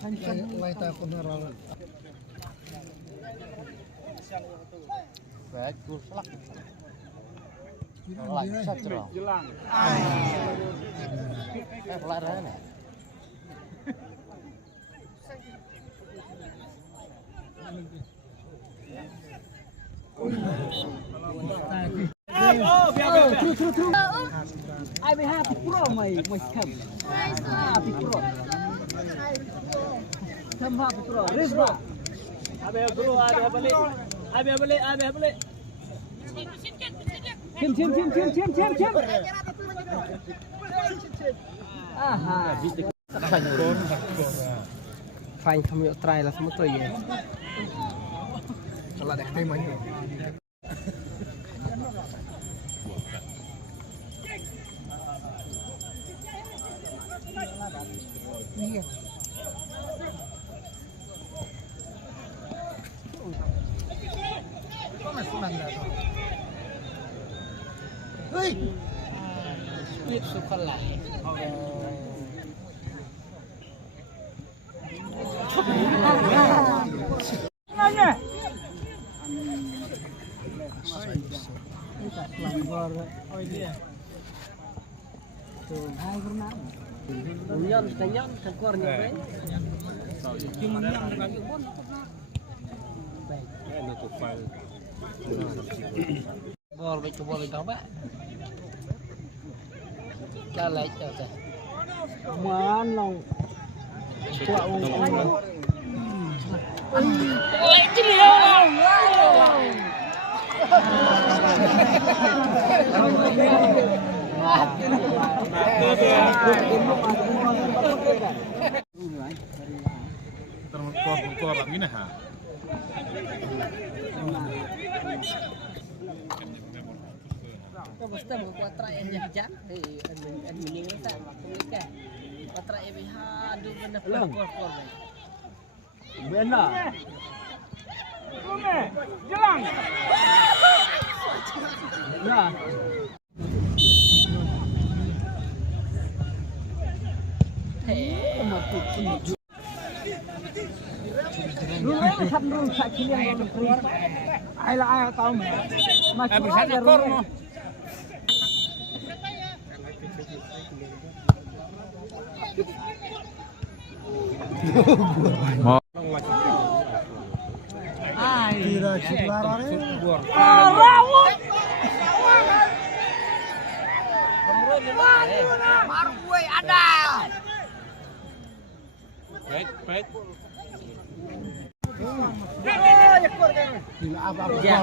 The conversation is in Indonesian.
Lai ta pun rawat. Baik, kurang. Lagi saja. Jelang. Pelaran. True. I will have to pro my scam. Happy pro. Come happy pro. Rizwa. Abe pro, abe balik. Cim. Aha. Fine, kami try lah semua tu ya. Kalau ada temanya. Iya. Hei. Itu suka lah. Nanya. Oh dia. Tuh, hai berenang. Nyon, keluarnya baik. Cuma nyon lagi pun. Baik. Ini tuh file. Bol itu apa? Jalan aja. Mana? Tua umur. Oh, itu dia. Terkor gini ha. Basta magkwatra yan dyan. Ang miningan sa makunika. Kwatra ibihado ba na kor. Bena. Jelang. Ya. Lu sắp luôn sạch chi liên ai là ai tao mà chú ai là luôn ai Tidak sebelah rawat Baru gue ada. Pet. Gila apa? Ya.